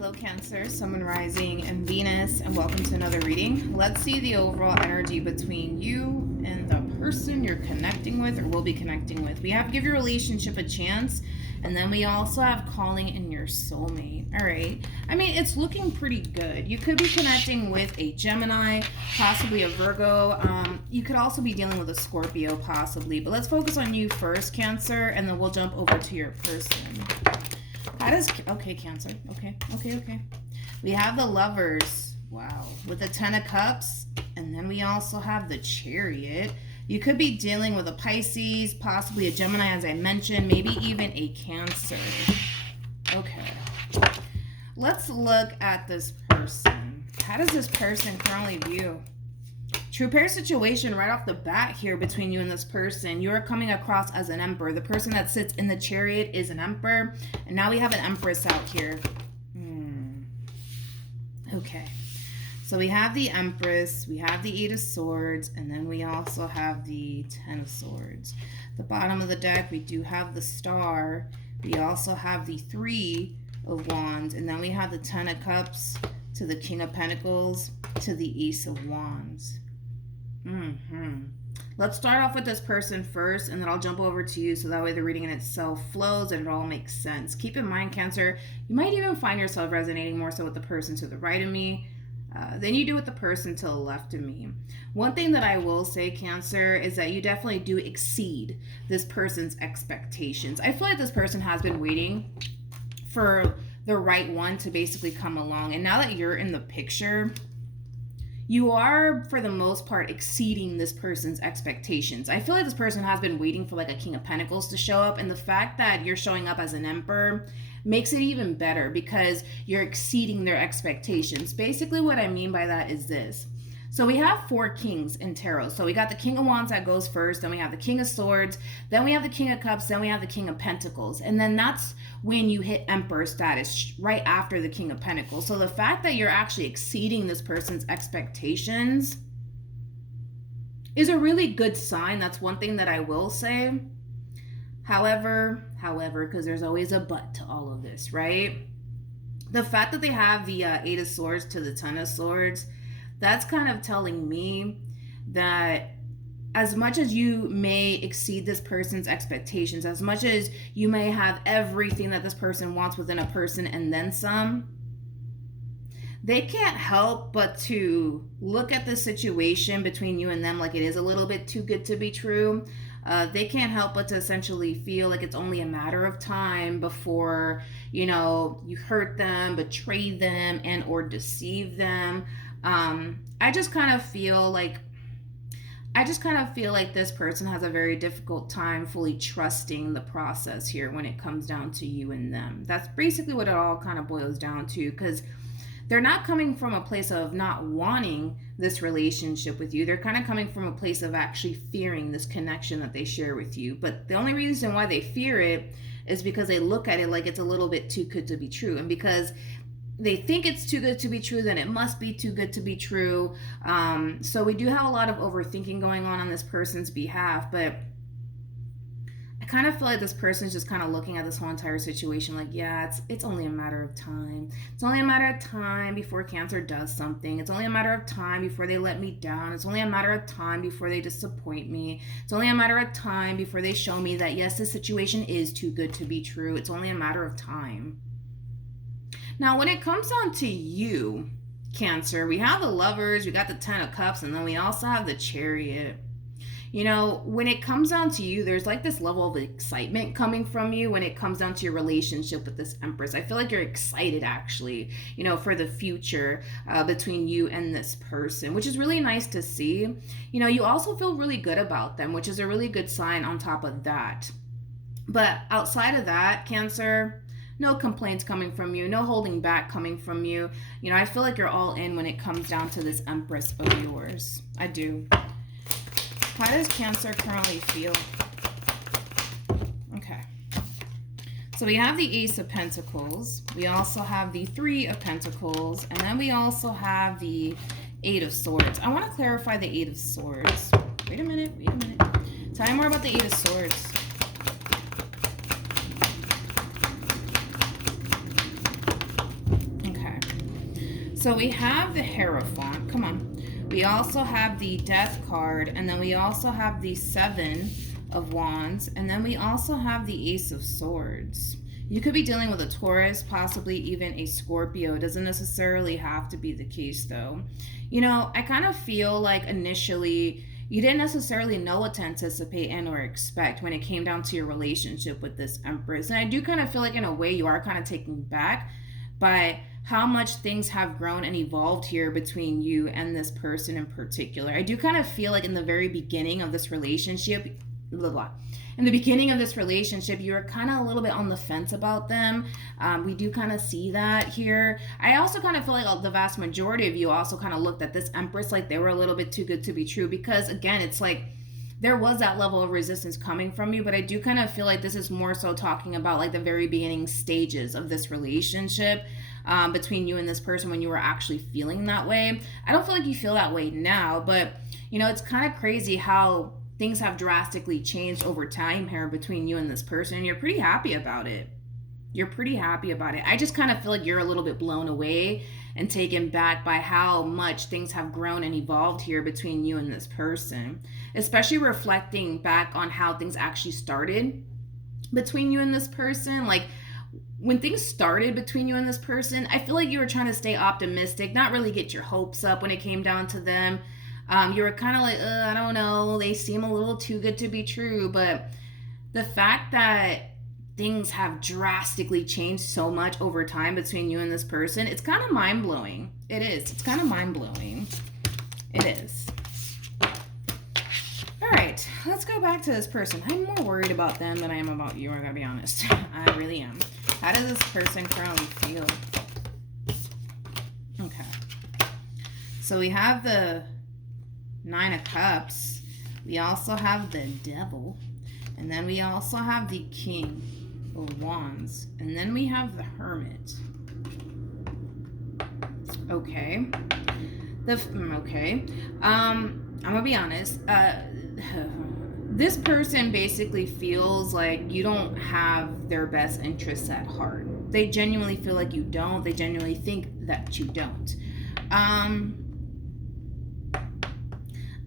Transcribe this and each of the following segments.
Hello Cancer, Sun, Moon, Rising, and Venus, and welcome to another reading. Let's see the overall energy between you and the person you're connecting with or will be connecting with. We have give your relationship a chance, and then we also have calling in your soulmate. All right. I mean, it's looking pretty good. You could be connecting with a Gemini, possibly a Virgo. You could also be dealing with a Scorpio, possibly. But let's focus on you first, Cancer, and then we'll jump over to your person. Okay, Cancer. Okay. We have the Lovers. Wow. With the Ten of Cups. And then we also have the Chariot. You could be dealing with a Pisces, possibly a Gemini, as I mentioned, maybe even a Cancer. Okay. Let's look at this person. How does this person currently view? True pair situation right off the bat here between you and this person. You're coming across as an Emperor. The person that sits in the Chariot is an Emperor. And now we have an Empress out here. Okay. So we have the Empress. We have the Eight of Swords. And then we also have the Ten of Swords. The bottom of the deck, we do have the Star. We also have the Three of Wands. And then we have the Ten of Cups to the King of Pentacles to the Ace of Wands. Let's start off with this person first, and then I'll jump over to you so that way the reading in itself flows and it all makes sense. Keep in mind, Cancer, you might even find yourself resonating more so with the person to the right of me than you do with the person to the left of me. One thing that I will say, Cancer, is that you definitely do exceed this person's expectations. I feel like this person has been waiting for the right one to basically come along, and now that you're in the picture, you are, for the most part, exceeding this person's expectations. I feel like this person has been waiting for like a King of Pentacles to show up, and the fact that you're showing up as an Emperor makes it even better because you're exceeding their expectations. Basically, what I mean by that is this. So we have four kings in tarot. So we got the King of Wands that goes first, then we have the King of Swords, then we have the King of Cups, then we have the King of Pentacles. And then that's when you hit Emperor status right after the King of Pentacles. So the fact that you're actually exceeding this person's expectations is a really good sign. That's one thing that I will say. However, because there's always a but to all of this, right? The fact that they have the Eight of Swords to the Ten of Swords, that's kind of telling me that as much as you may exceed this person's expectations, as much as you may have everything that this person wants within a person and then some, they can't help but to look at the situation between you and them like it is a little bit too good to be true. They can't help but to essentially feel like it's only a matter of time before, you know, you hurt them, betray them, and or deceive them. I just kind of feel like this person has a very difficult time fully trusting the process here when it comes down to you and them. That's basically what it all kind of boils down to, because they're not coming from a place of not wanting this relationship with you. They're kind of coming from a place of actually fearing this connection that they share with you. But the only reason why they fear it is because they look at it like it's a little bit too good to be true. And because they think it's too good to be true, then it must be too good to be true. So we do have a lot of overthinking going on this person's behalf, but I kind of feel like this person's just kind of looking at this whole entire situation like, yeah, it's only a matter of time. It's only a matter of time before Cancer does something. It's only a matter of time before they let me down. It's only a matter of time before they disappoint me. It's only a matter of time before they show me that, yes, this situation is too good to be true. It's only a matter of time. Now, when it comes down to you, Cancer, we have the Lovers, we got the Ten of Cups, and then we also have the Chariot. You know, when it comes down to you, there's like this level of excitement coming from you when it comes down to your relationship with this Empress. I feel like you're excited, actually, you know, for the future between you and this person, which is really nice to see. You know, you also feel really good about them, which is a really good sign on top of that. But outside of that, Cancer, no complaints coming from you, no holding back coming from you. You know, I feel like you're all in when it comes down to this Empress of yours. I do. How does Cancer currently feel? Okay. So we have the Ace of Pentacles. We also have the Three of Pentacles. And then we also have the Eight of Swords. I want to clarify the Eight of Swords. Wait a minute. Tell me more about the Eight of Swords. So we have the Hierophant. Come on. We also have the Death card, and then we also have the Seven of Wands, and then we also have the Ace of Swords. You could be dealing with a Taurus, possibly even a Scorpio. It doesn't necessarily have to be the case, though. You know, I kind of feel like initially you didn't necessarily know what to anticipate and or expect when it came down to your relationship with this Empress. And I do kind of feel like in a way you are kind of taken back by how much things have grown and evolved here between you and this person in particular. I do kind of feel like in the very beginning of this relationship, blah, blah. In the beginning of this relationship, you were kind of a little bit on the fence about them. We do kind of see that here. I also kind of feel like the vast majority of you also kind of looked at this Empress like they were a little bit too good to be true, because again, it's like there was that level of resistance coming from you, but I do kind of feel like this is more so talking about like the very beginning stages of this relationship between you and this person when you were actually feeling that way. I don't feel like you feel that way now, but you know, it's kind of crazy how things have drastically changed over time here between you and this person, and you're pretty happy about it. You're pretty happy about it. I just kind of feel like you're a little bit blown away and taken back by how much things have grown and evolved here between you and this person, especially reflecting back on how things actually started between you and this person. Like when things started between you and this person, I feel like you were trying to stay optimistic, not really get your hopes up when it came down to them. You were kind of like, I don't know, they seem a little too good to be true. But the fact that things have drastically changed so much over time between you and this person, it's kind of mind-blowing. It is. It's kind of mind-blowing. It is. All right, let's go back to this person. I'm more worried about them than I am about you, I gotta be honest. I really am. How does this person currently feel? Okay. So we have the Nine of Cups. We also have the Devil. And then we also have the King of Wands. And then we have the Hermit. Okay. I'm gonna be honest. This person basically feels like you don't have their best interests at heart. They genuinely feel like you don't. They genuinely think that you don't.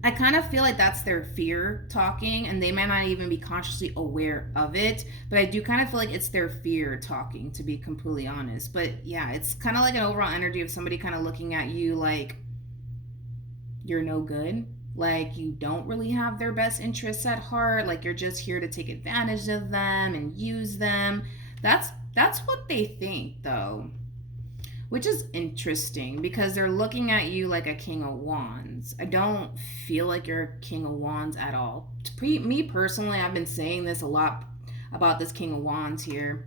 I kind of feel like that's their fear talking, and they might not even be consciously aware of it, but I do kind of feel like it's their fear talking, to be completely honest. But yeah, it's kind of like an overall energy of somebody kind of looking at you like you're no good, like you don't really have their best interests at heart, like you're just here to take advantage of them and use them. That's what they think, though. Which is interesting because they're looking at you like a King of Wands. I don't feel like you're a King of Wands at all. Me personally, I've been saying this a lot about this King of Wands here.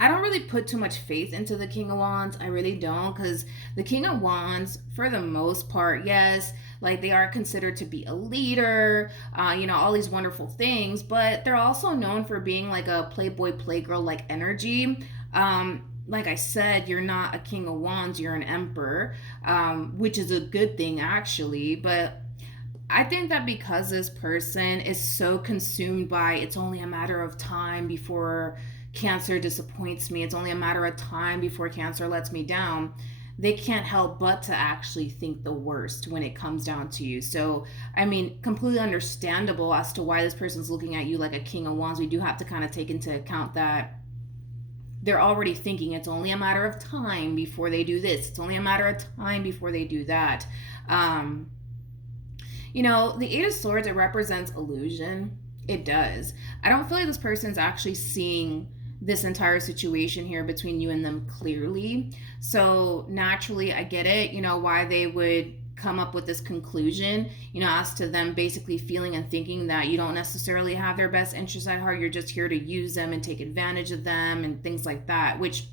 I don't really put too much faith into the King of Wands. I really don't, because the King of Wands, for the most part, yes, like they are considered to be a leader, all these wonderful things, but they're also known for being like a playboy, playgirl like energy. Like I said, you're not a King of Wands, you're an Emperor, which is a good thing actually. But I think that because this person is so consumed by it's only a matter of time before Cancer disappoints me, it's only a matter of time before Cancer lets me down, they can't help but to actually think the worst when it comes down to you. So, I mean, completely understandable as to why this person's looking at you like a King of Wands. We do have to kind of take into account that they're already thinking it's only a matter of time before they do this. It's only a matter of time before they do that. The Eight of Swords, it represents illusion. It does. I don't feel like this person's actually seeing this entire situation here between you and them clearly. So naturally, I get it, why they would come up with this conclusion, as to them basically feeling and thinking that you don't necessarily have their best interests at heart. You're just here to use them and take advantage of them and things like that, which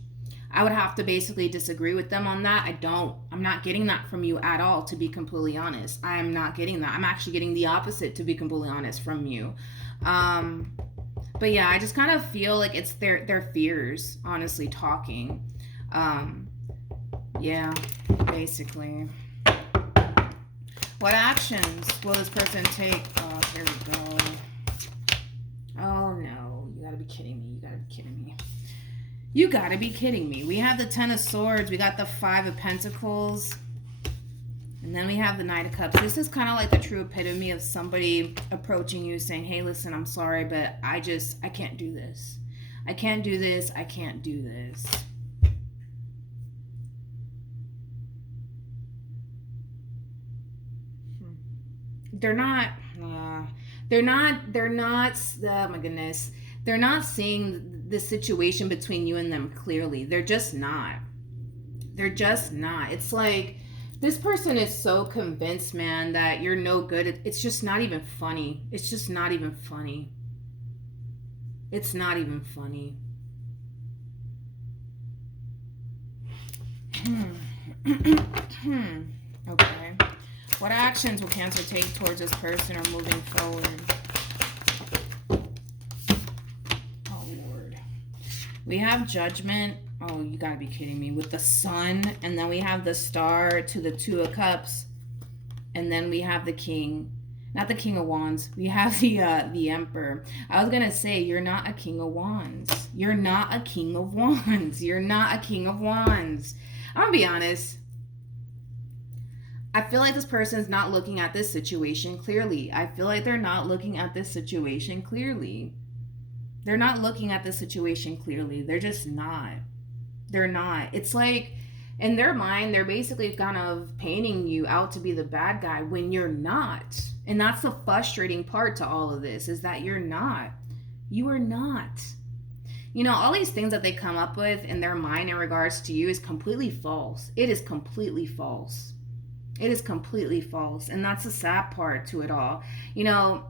I would have to basically disagree with them on that. I'm not getting that from you at all, to be completely honest. I'm not getting that. I'm actually getting the opposite, to be completely honest, from you. But yeah, I just kind of feel like it's their fears, honestly, talking. Yeah, basically. What actions will this person take? Oh, here we go. Oh no, you gotta be kidding me. You gotta be kidding me. We have the Ten of Swords. We got the Five of Pentacles. And then we have the Knight of Cups. This is kind of like the true epitome of somebody approaching you saying, hey, listen, I'm sorry, but I can't do this. I can't do this. I can't do this. They're not, oh my goodness. They're not seeing the situation between you and them clearly. They're just not. They're just not. It's like, this person is so convinced, man, that you're no good. It's just not even funny. It's just not even funny. It's not even funny. Okay. What actions will Cancer take towards this person or moving forward? Oh, Lord. We have Judgment. Oh, you gotta be kidding me. With the Sun, and then we have the Star to the Two of Cups, and then we have the King. Not the King of Wands. We have the Emperor. I was gonna say, you're not a King of Wands. You're not a King of Wands. You're not a King of Wands. I'm gonna be honest. I feel like this person is not looking at this situation clearly. I feel like they're not looking at this situation clearly. They're not looking at this situation clearly. They're just not. They're not. It's like, in their mind, they're basically kind of painting you out to be the bad guy when you're not. And that's the frustrating part to all of this, is that you're not. You are not. You know, all these things that they come up with in their mind in regards to you is completely false. It is completely false. It is completely false. And that's the sad part to it all. You know,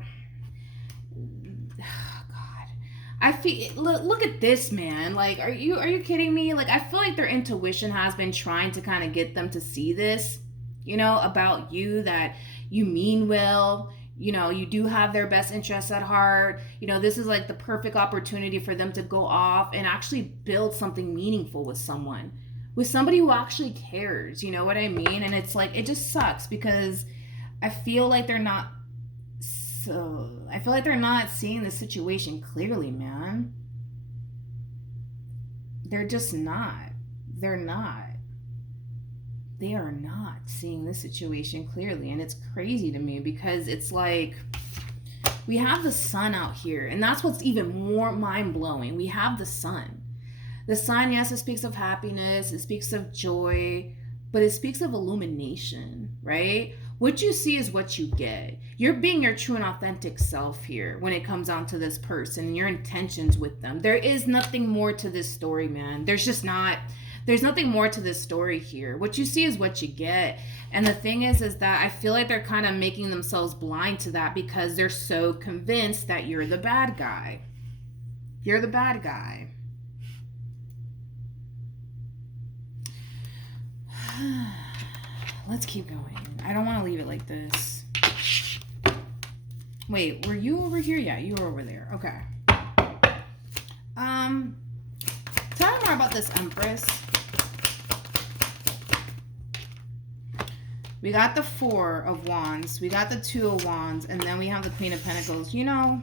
I feel, look at this, man. Like, are you kidding me? Like, I feel like their intuition has been trying to kind of get them to see this, you know, about you, that you mean well, you know, you do have their best interests at heart. You know, this is like the perfect opportunity for them to go off and actually build something meaningful with someone, with somebody who actually cares, you know what I mean? And it's like, it just sucks because I feel like they're not seeing the situation clearly, man. They're just not. They're not. They are not seeing the situation clearly. And it's crazy to me because it's like, we have the Sun out here. And that's what's even more mind-blowing. We have the Sun. The Sun, yes, it speaks of happiness. It speaks of joy. But it speaks of illumination, right? What you see is what you get. You're being your true and authentic self here when it comes down to this person and your intentions with them. There is nothing more to this story, man. There's nothing more to this story here. What you see is what you get. And the thing is that I feel like they're kind of making themselves blind to that because they're so convinced that you're the bad guy. You're the bad guy. Let's keep going. I don't want to leave it like this. Wait, were you over here? Yeah, you were over there. Okay. Tell me more about this Empress. We got the Four of Wands. We got the Two of Wands. And then we have the Queen of Pentacles. You know,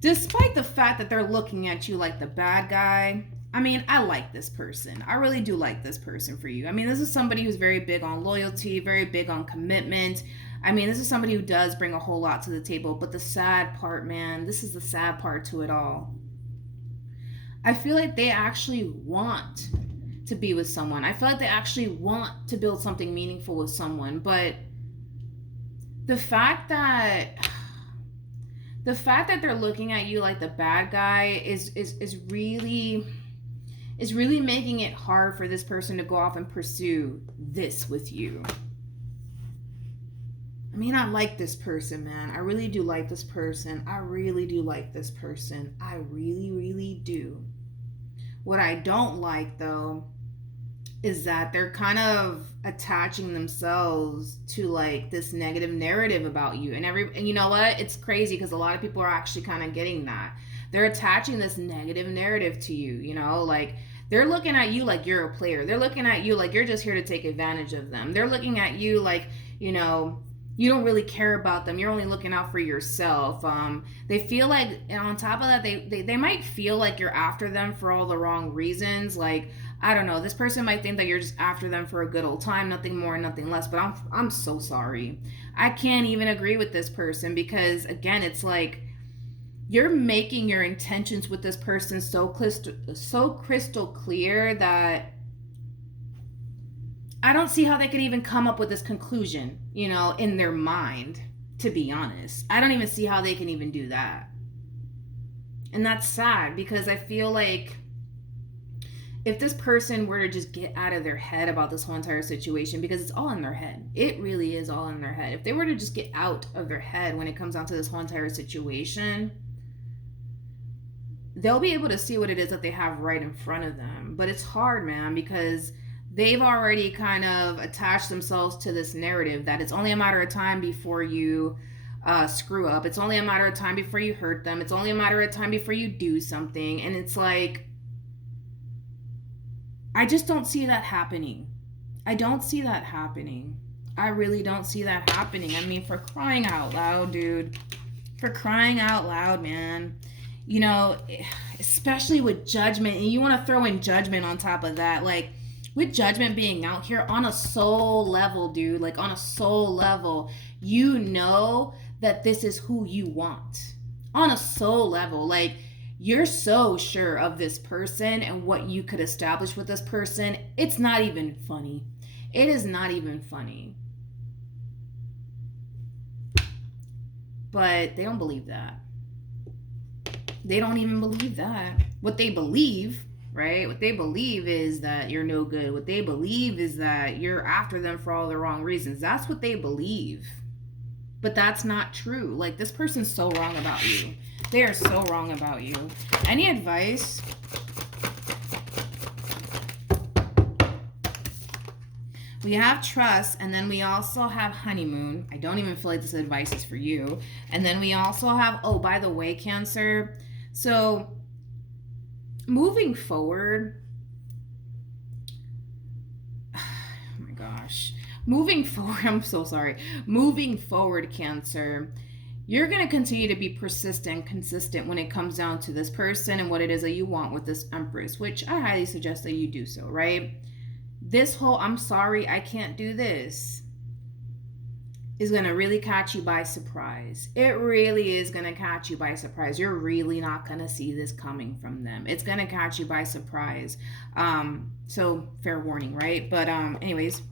despite the fact that they're looking at you like the bad guy, I mean, I like this person. I really do like this person for you. I mean, this is somebody who's very big on loyalty, very big on commitment. I mean, this is somebody who does bring a whole lot to the table. But the sad part, man, this is the sad part to it all. I feel like they actually want to be with someone. I feel like they actually want to build something meaningful with someone. But the fact that they're looking at you like the bad guy is really making it hard for this person to go off and pursue this with you. I mean, I like this person, man. I really do like this person. I really do like this person. I really, really do. What I don't like, though, is that they're kind of attaching themselves to like this negative narrative about you. And you know what? It's crazy because a lot of people are actually kind of getting that. They're attaching this negative narrative to you, you know, like they're looking at you like you're a player. They're looking at you like you're just here to take advantage of them. They're looking at you like, you know, You don't really care about them. You're only looking out for yourself. They feel like, and on top of that, they might feel like you're after them for all the wrong reasons. Like, I don't know, this person might think that you're just after them for a good old time, nothing more, nothing less. But I'm so sorry. I can't even agree with this person, because again, it's like you're making your intentions with this person so crystal clear that I don't see how they could even come up with this conclusion, in their mind, to be honest. I don't even see how they can even do that. And that's sad, because I feel like if this person were to just get out of their head about this whole entire situation, because it's all in their head. It really is all in their head. If they were to just get out of their head when it comes down to this whole entire situation, they'll be able to see what it is that they have right in front of them. But it's hard, man, because they've already kind of attached themselves to this narrative that it's only a matter of time before you screw up. It's only a matter of time before you hurt them. It's only a matter of time before you do something. And it's like, I just don't see that happening. I don't see that happening. I really don't see that happening. I mean, for crying out loud, dude. For crying out loud, man. Especially with judgment. And you want to throw in judgment on top of that. Like, with judgment being out here on a soul level, dude, like on a soul level, you know that this is who you want. On a soul level, like you're so sure of this person and what you could establish with this person. It's not even funny. It is not even funny. But they don't believe that. They don't even believe that. What they believe, right? What they believe is that you're no good. What they believe is that you're after them for all the wrong reasons. That's what they believe. But that's not true. Like, this person's so wrong about you. They are so wrong about you. Any advice? We have trust, and then we also have honeymoon. I don't even feel like this advice is for you. And then we also have, oh, by the way, Cancer. So moving forward, oh my gosh, moving forward, I'm so sorry. Moving forward, Cancer, you're going to continue to be persistent, consistent when it comes down to this person and what it is that you want with this Empress, which I highly suggest that you do so, right? This whole, I'm sorry, I can't do this, is going to really catch you by surprise. It really is going to catch you by surprise. You're really not going to see this coming from them. It's going to catch you by surprise. So fair warning, right? But anyways,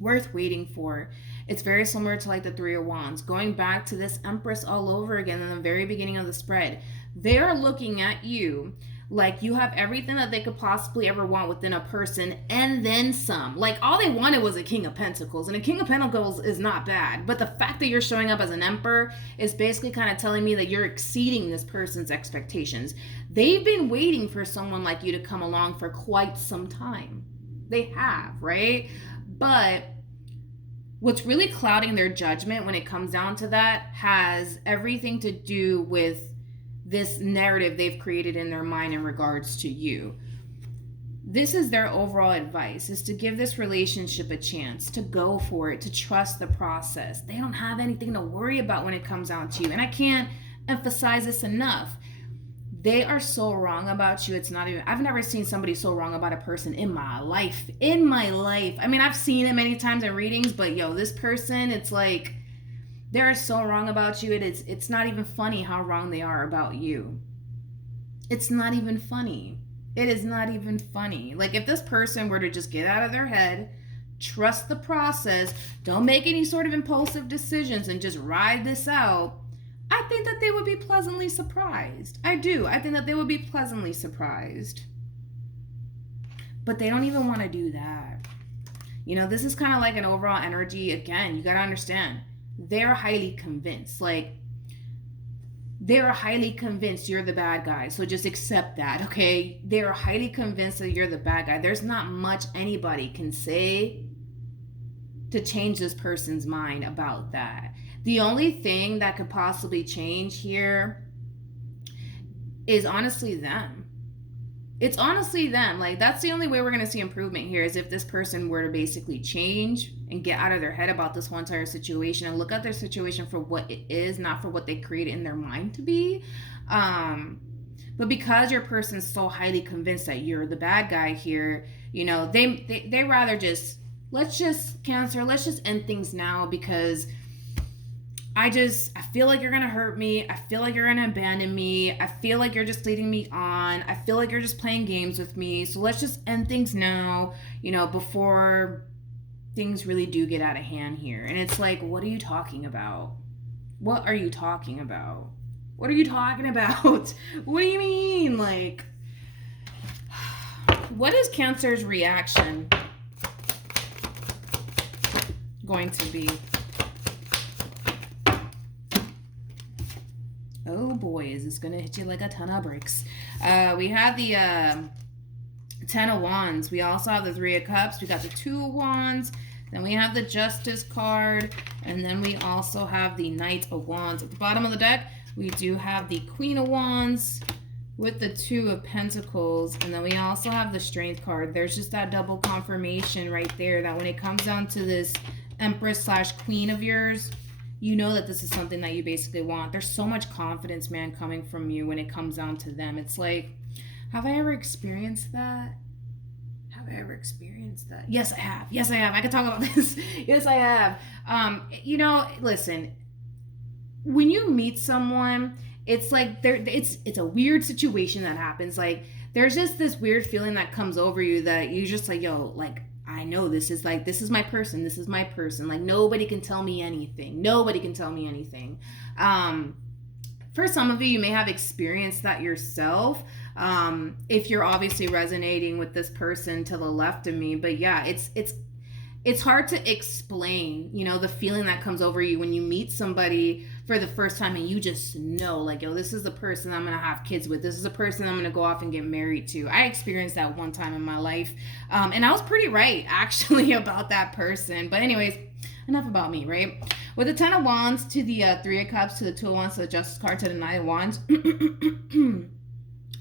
worth waiting for. It's very similar to like the Three of Wands. Going back to this Empress all over again in the very beginning of the spread. They're looking at you like you have everything that they could possibly ever want within a person, and then some. Like, all they wanted was a King of Pentacles, and a King of Pentacles is not bad, but the fact that you're showing up as an Emperor is basically kind of telling me that you're exceeding this person's expectations. They've been waiting for someone like you to come along for quite some time. They have, right? But what's really clouding their judgment when it comes down to that has everything to do with this narrative they've created in their mind in regards to you. This is their overall advice, is to give this relationship a chance, to go for it, to trust the process. They don't have anything to worry about when it comes down to you. And I can't emphasize this enough. They are so wrong about you. It's not even, I've never seen somebody so wrong about a person in my life. In my life. I mean, I've seen it many times in readings, but this person, it's like, they're so wrong about you. It's not even funny how wrong they are about you. It's not even funny. It is not even funny. Like, if this person were to just get out of their head, trust the process, don't make any sort of impulsive decisions, and just ride this out, I think that they would be pleasantly surprised. I do. I think that they would be pleasantly surprised. But they don't even want to do that. This is kind of like an overall energy. Again, you got to understand. They're highly convinced. Like, they're highly convinced you're the bad guy. So just accept that, okay? They're highly convinced that you're the bad guy. There's not much anybody can say to change this person's mind about that. The only thing that could possibly change here is honestly them. It's honestly them. Like, that's the only way we're going to see improvement here, is if this person were to basically change and get out of their head about this whole entire situation and look at their situation for what it is, not for what they create in their mind to be. But because your person's so highly convinced that you're the bad guy here, you know, they rather just, let's just, Cancer, let's just end things now, because I feel like you're going to hurt me. I feel like you're going to abandon me. I feel like you're just leading me on. I feel like you're just playing games with me. So let's just end things now, you know, before things really do get out of hand here. And it's like, what are you talking about? What are you talking about? What are you talking about? What do you mean? Like, what is Cancer's reaction going to be? Oh boy, is this going to hit you like a ton of bricks. We have the 10 of Wands. We also have the 3 of Cups. We got the 2 of Wands. Then we have the Justice card. And then we also have the Knight of Wands. At the bottom of the deck, we do have the Queen of Wands with the 2 of Pentacles. And then we also have the Strength card. There's just that double confirmation right there that when it comes down to this Empress/Queen of yours, you know that this is something that you basically want. There's so much confidence, man, coming from you when it comes down to them. It's like, have I ever experienced that? Have I ever experienced that? Yes, I have. Yes, I have. I can talk about this. Yes, I have. You know, listen, when you meet someone, it's like it's a weird situation that happens. Like, there's just this weird feeling that comes over you that you just like, yo, like, I know this is my person. This is my person. Like, nobody can tell me anything. Nobody can tell me anything. For some of you may have experienced that yourself. If you're obviously resonating with this person to the left of me. But yeah, it's hard to explain, you know, the feeling that comes over you when you meet somebody for the first time and you just know, like, yo, this is the person I'm going to have kids with. This is the person I'm going to go off and get married to. I experienced that one time in my life. And I was pretty right, actually, about that person. But anyways, enough about me, right? With the 10 of Wands to the 3 of Cups to the 2 of Wands to the Justice card to the 9 of Wands,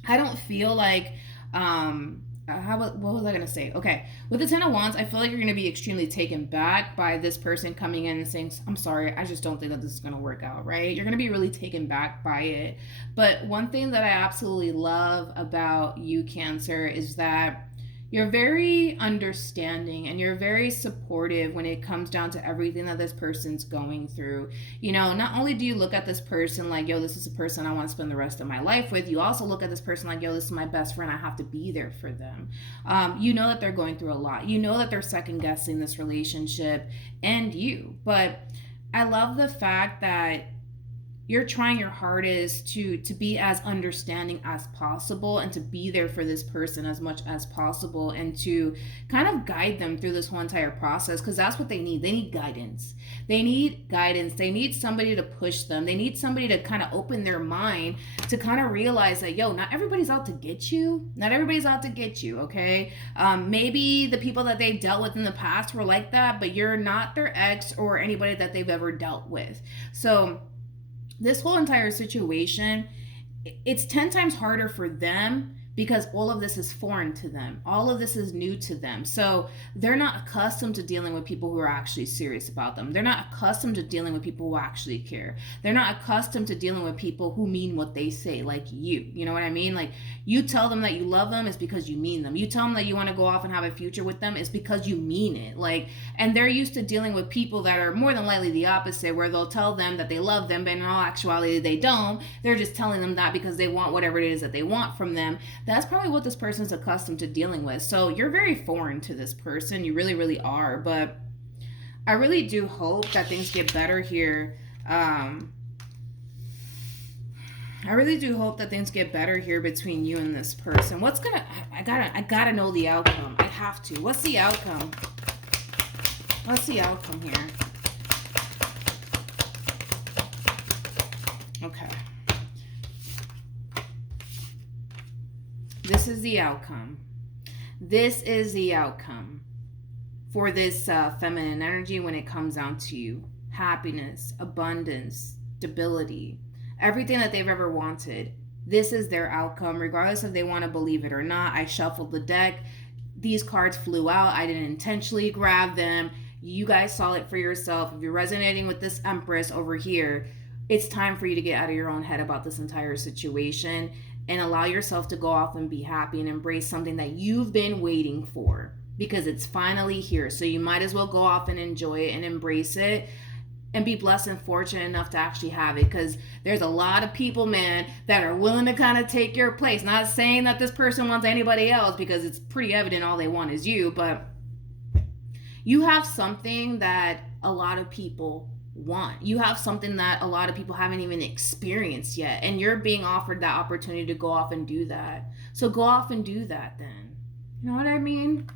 I don't feel like... what was I going to say? Okay. With the 10 of Wands, I feel like you're going to be extremely taken back by this person coming in and saying, I'm sorry, I just don't think that this is going to work out, right? You're going to be really taken back by it. But one thing that I absolutely love about you, Cancer, is that you're very understanding and you're very supportive when it comes down to everything that this person's going through. You know, not only do you look at this person like, yo, this is a person I want to spend the rest of my life with, you also look at this person like, yo, this is my best friend. I have to be there for them. You know that they're going through a lot. You know that they're second guessing this relationship and you. But I love the fact that you're trying your hardest to be as understanding as possible and to be there for this person as much as possible and to kind of guide them through this whole entire process, because that's what they need. They need guidance. They need guidance. They need somebody to push them. They need somebody to kind of open their mind to kind of realize that, yo, not everybody's out to get you. Not everybody's out to get you, okay? Maybe the people that they've dealt with in the past were like that, but you're not their ex or anybody that they've ever dealt with. So this whole entire situation, it's 10 times harder for them because all of this is foreign to them. All of this is new to them. So they're not accustomed to dealing with people who are actually serious about them. They're not accustomed to dealing with people who actually care. They're not accustomed to dealing with people who mean what they say, like you. You know what I mean? Like, you tell them that you love them, it's because you mean them. You tell them that you want to go off and have a future with them, it's because you mean it. Like, and they're used to dealing with people that are more than likely the opposite, where they'll tell them that they love them, but in all actuality they don't. They're just telling them that because they want whatever it is that they want from them. That's probably what this person's accustomed to dealing with. So you're very foreign to this person. You really, really are. But I really do hope that things get better here. I really do hope that things get better here between you and this person. What's gonna... I gotta know the outcome. I have to. What's the outcome? What's the outcome here? Okay. This is the outcome. This is the outcome for this feminine energy when it comes down to you. Happiness, abundance, stability, everything that they've ever wanted. This is their outcome, regardless if they want to believe it or not. I shuffled the deck. These cards flew out. I didn't intentionally grab them. You guys saw it for yourself. If you're resonating with this Empress over here, it's time for you to get out of your own head about this entire situation and allow yourself to go off and be happy and embrace something that you've been waiting for, because it's finally here. So you might as well go off and enjoy it and embrace it and be blessed and fortunate enough to actually have it, because there's a lot of people, man, that are willing to kind of take your place. Not saying that this person wants anybody else, because it's pretty evident all they want is you, but you have something that a lot of people want. You have something that a lot of people haven't even experienced yet, and you're being offered that opportunity to go off and do that. So go off and do that then. You know what I mean?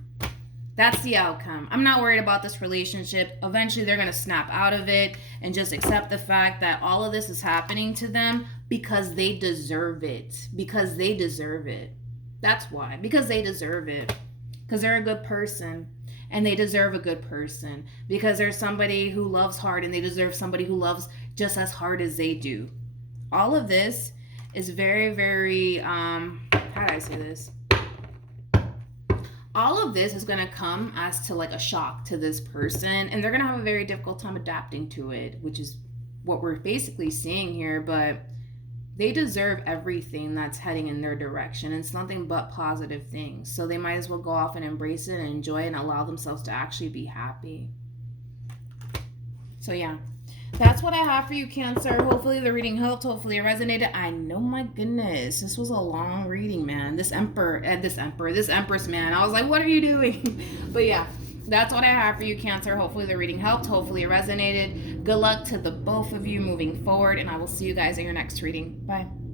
That's the outcome. I'm not worried about this relationship. Eventually they're going to snap out of it and just accept the fact that all of this is happening to them because they deserve it. Because they deserve it. That's why. Because they deserve it. Because they're a good person. And they deserve a good person. Because there's somebody who loves hard, and they deserve somebody who loves just as hard as they do. All of this is very, very, how do I say this? All of this is going to come as to like a shock to this person, and they're going to have a very difficult time adapting to it, which is what we're basically seeing here. But they deserve everything that's heading in their direction. It's nothing but positive things. So they might as well go off and embrace it and enjoy it and allow themselves to actually be happy. So yeah, that's what I have for you, Cancer. Hopefully the reading helped. Hopefully it resonated. I know, my goodness, this was a long reading, man. This Empress, man. I was like, what are you doing? But yeah, that's what I have for you, Cancer. Hopefully the reading helped. Hopefully it resonated. Good luck to the both of you moving forward, and I will see you guys in your next reading. Bye.